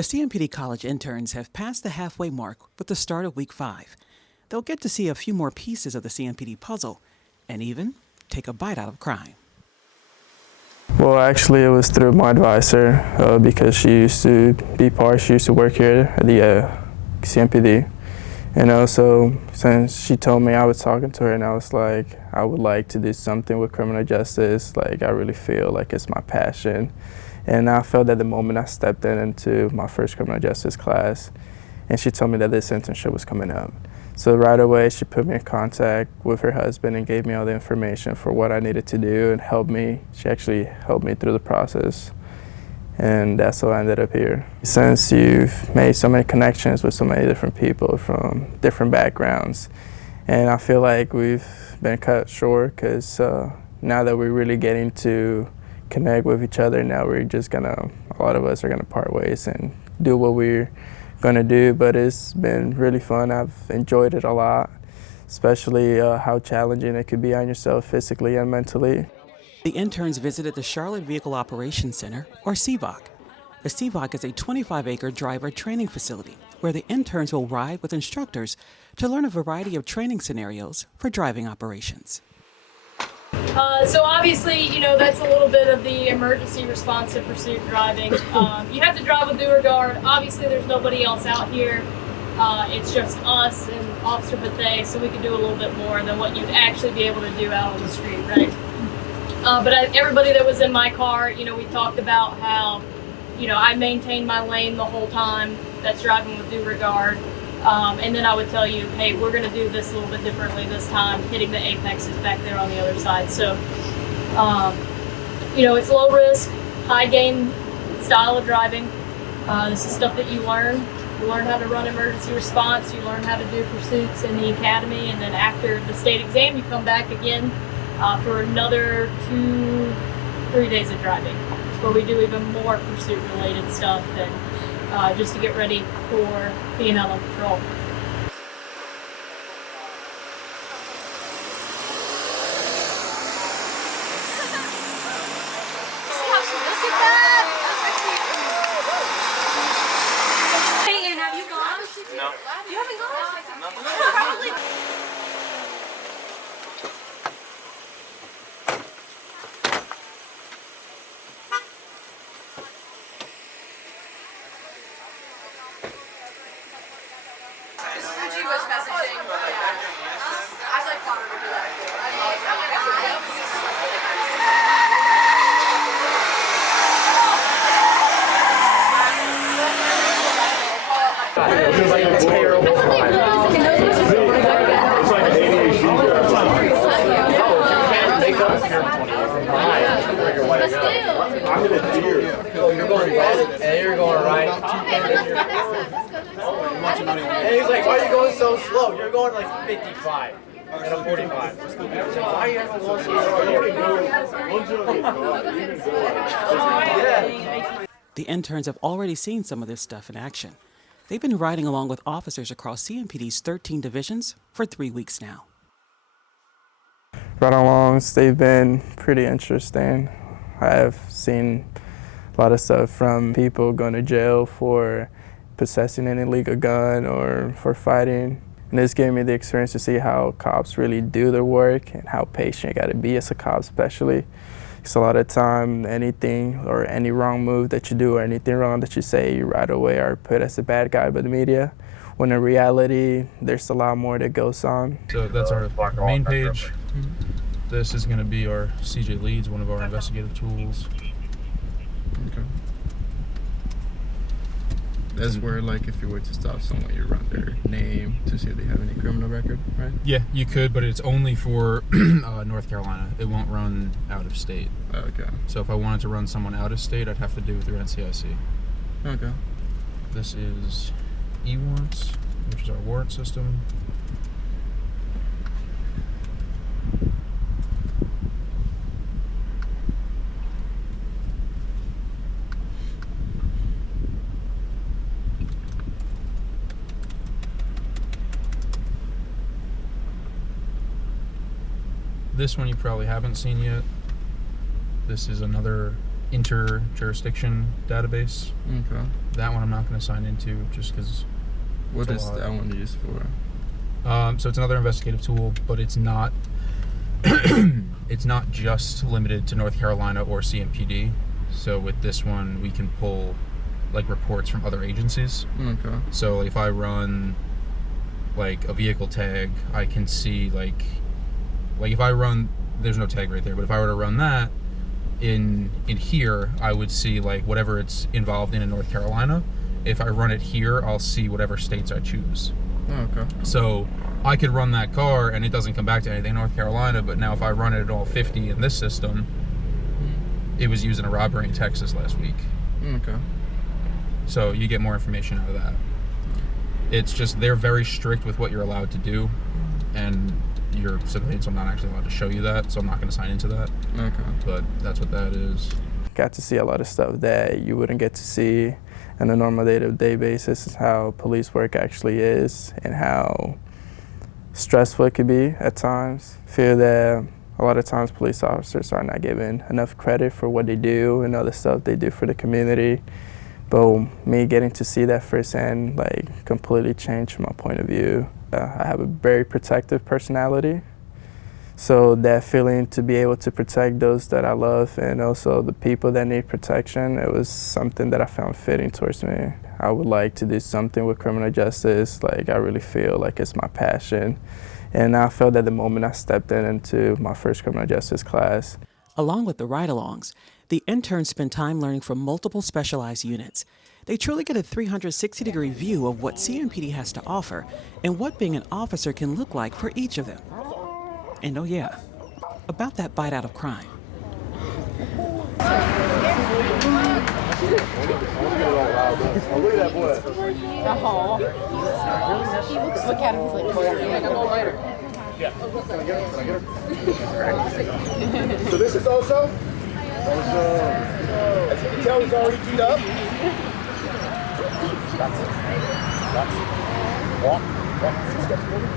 The CMPD College Interns have passed the halfway mark with the start of Week 5. They'll get to see a few more pieces of the CMPD puzzle and even take a bite out of crime. Well, actually, it was through my advisor because she used to work here at the CMPD. And also, since she told me, I was talking to her and I was like, I would like to do something with criminal justice. Like, I really feel like it's my passion. And I felt that the moment I stepped into my first criminal justice class, and she told me that this internship was coming up. So right away, she put me in contact with her husband and gave me all the information for what I needed to do and helped me. She actually helped me through the process. And that's how I ended up here. Since you've made so many connections with so many different people from different backgrounds, and I feel like we've been cut short because now that we're really getting to connect with each other, now we're just a lot of us are gonna part ways and do what we're gonna do, but it's been really fun. I've enjoyed it a lot, especially how challenging it could be on yourself physically and mentally. The interns visited the Charlotte Vehicle Operations Center, or CVOC. The CVOC is a 25-acre driver training facility where the interns will ride with instructors to learn a variety of training scenarios for driving operations. So obviously, that's a little bit of the emergency response to pursuit driving. You have to drive with due regard. Obviously, there's nobody else out here. It's just us and Officer Bethea, so we can do a little bit more than what you'd actually be able to do out on the street, right? But everybody that was in my car, we talked about how, I maintained my lane the whole time. That's driving with due regard. And then I would tell you, hey, we're going to do this a little bit differently this time, hitting the apexes back there on the other side. So, it's low risk, high gain style of driving. This is stuff that you learn. You learn how to run emergency response. You learn how to do pursuits in the academy. And then after the state exam, you come back again for another 2-3 days of driving, where we do even more pursuit related stuff and just to get ready for being out on patrol. Hey, Ann, have you gone? No. You haven't gone? No. Probably. You're going right. And he's like, why are you going so slow? You're going like 55 and I'm 45. Why are you going so slow? The interns have already seen some of this stuff in action. They've been riding along with officers across CMPD's 13 divisions for 3 weeks now. Ride-alongs, they've been pretty interesting. I've seen a lot of stuff from people going to jail for possessing an illegal gun or for fighting. And this gave me the experience to see how cops really do their work and how patient you got to be as a cop especially. Because a lot of time, anything or any wrong move that you do or anything wrong that you say, you right away are put as a bad guy by the media. When in reality, there's a lot more that goes on. So that's our main page. This is going to be our CJ Leads, one of our investigative tools. Okay. That's where, like, if you were to stop someone, you run their name to see if they have any criminal record, right? Yeah, you could, but it's only for North Carolina. It won't run out of state. Okay. So if I wanted to run someone out of state, I'd have to do it through NCIC. Okay. This is e-warrants, which is our warrant system. This one you probably haven't seen yet. This is another inter-jurisdiction database. Okay. That one I'm not going to sign into just because. What is that one used for? So it's another investigative tool, but it's not. It's not just limited to North Carolina or CMPD. So with this one, we can pull like reports from other agencies. Okay. So if I run like a vehicle tag, I can see like if I run, there's no tag right there, but if I were to run that in here, I would see like whatever it's involved in North Carolina. If I run it here, I'll see whatever states I choose. Okay. So I could run that car and it doesn't come back to anything in North Carolina, but now if I run it at all 50 in this system, it was used in a robbery in Texas last week. Okay. So you get more information out of that. It's just they're very strict with what you're allowed to do, and you're civilian, so I'm not actually allowed to show you that, so I'm not going to sign into that. Okay. But that's what that is. Got to see a lot of stuff that you wouldn't get to see on a normal day-to-day basis, how police work actually is and how stressful it could be at times. Feel that a lot of times police officers are not given enough credit for what they do and other stuff they do for the community. But me getting to see that firsthand like completely changed my point of view. I have a very protective personality. So that feeling to be able to protect those that I love and also the people that need protection, it was something that I found fitting towards me. I would like to do something with criminal justice. Like I really feel like it's my passion. And I felt that the moment I stepped into my first criminal justice class. Along with the ride-alongs, the interns spend time learning from multiple specialized units. They truly get a 360-degree view of what CMPD has to offer and what being an officer can look like for each of them. And oh yeah, about that bite out of crime. Look at that boy. Look at him, he's like, I'm going later. Yeah. So this is also, as you can tell, he's already keyed up. Walk. 6 steps forward.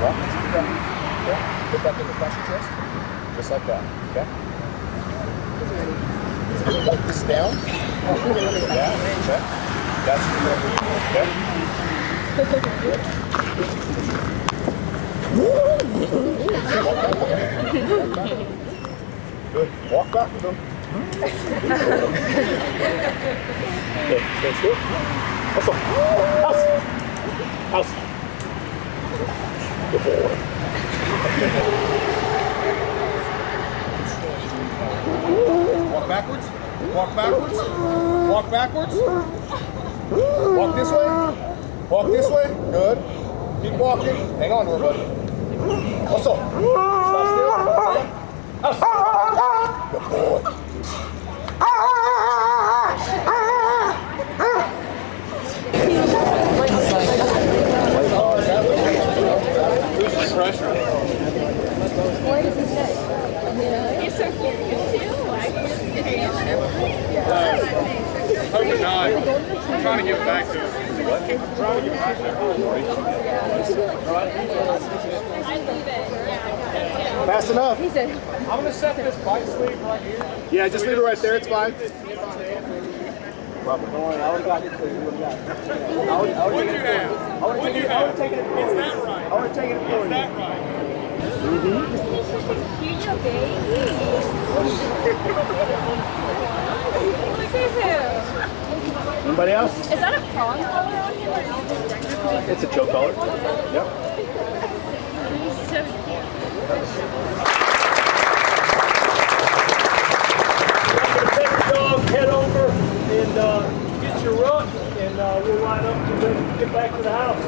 Walk. Okay. Put that thing across your chest. Just like that. Okay. Put this down. Yeah. Okay. That's okay. Good. Walk back with them. Okay. Stay still. Also. House. Good boy. Walk backwards. Walk backwards. Walk backwards. Walk this way. Walk this way. Good. Keep walking. Hang on to her, buddy. Also. Stop still. House. Good boy. Pressure. He's so cute too. Hope you're not. I'm trying to give it back to him. Fast enough. He said, I'm going to set this bike sleeve right here. Yeah, just leave it right there. It's fine. What do you have? What do you have? Is that right? I would have taken it for Is that right? here's your baby. Look at him. Anybody else? Is that a prong collar on him? It's a choke collar. Yep. He's so cute. Take the dog, head over, and get your ruck, and we'll line up to get back to the house.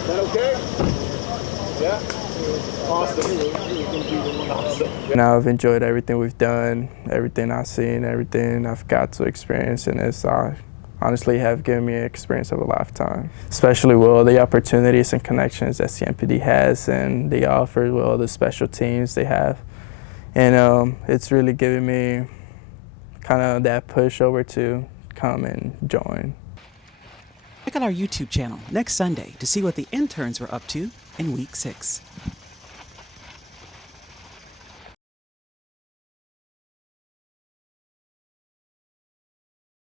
Is that okay? Yeah? Awesome. And I've enjoyed everything we've done, everything I've seen, everything I've got to experience, and it's honestly have given me an experience of a lifetime, especially with all the opportunities and connections that CMPD has and they offer with all the special teams they have. And it's really given me kind of that push over to come and join. Check out our YouTube channel next Sunday to see what the interns were up to in week 6.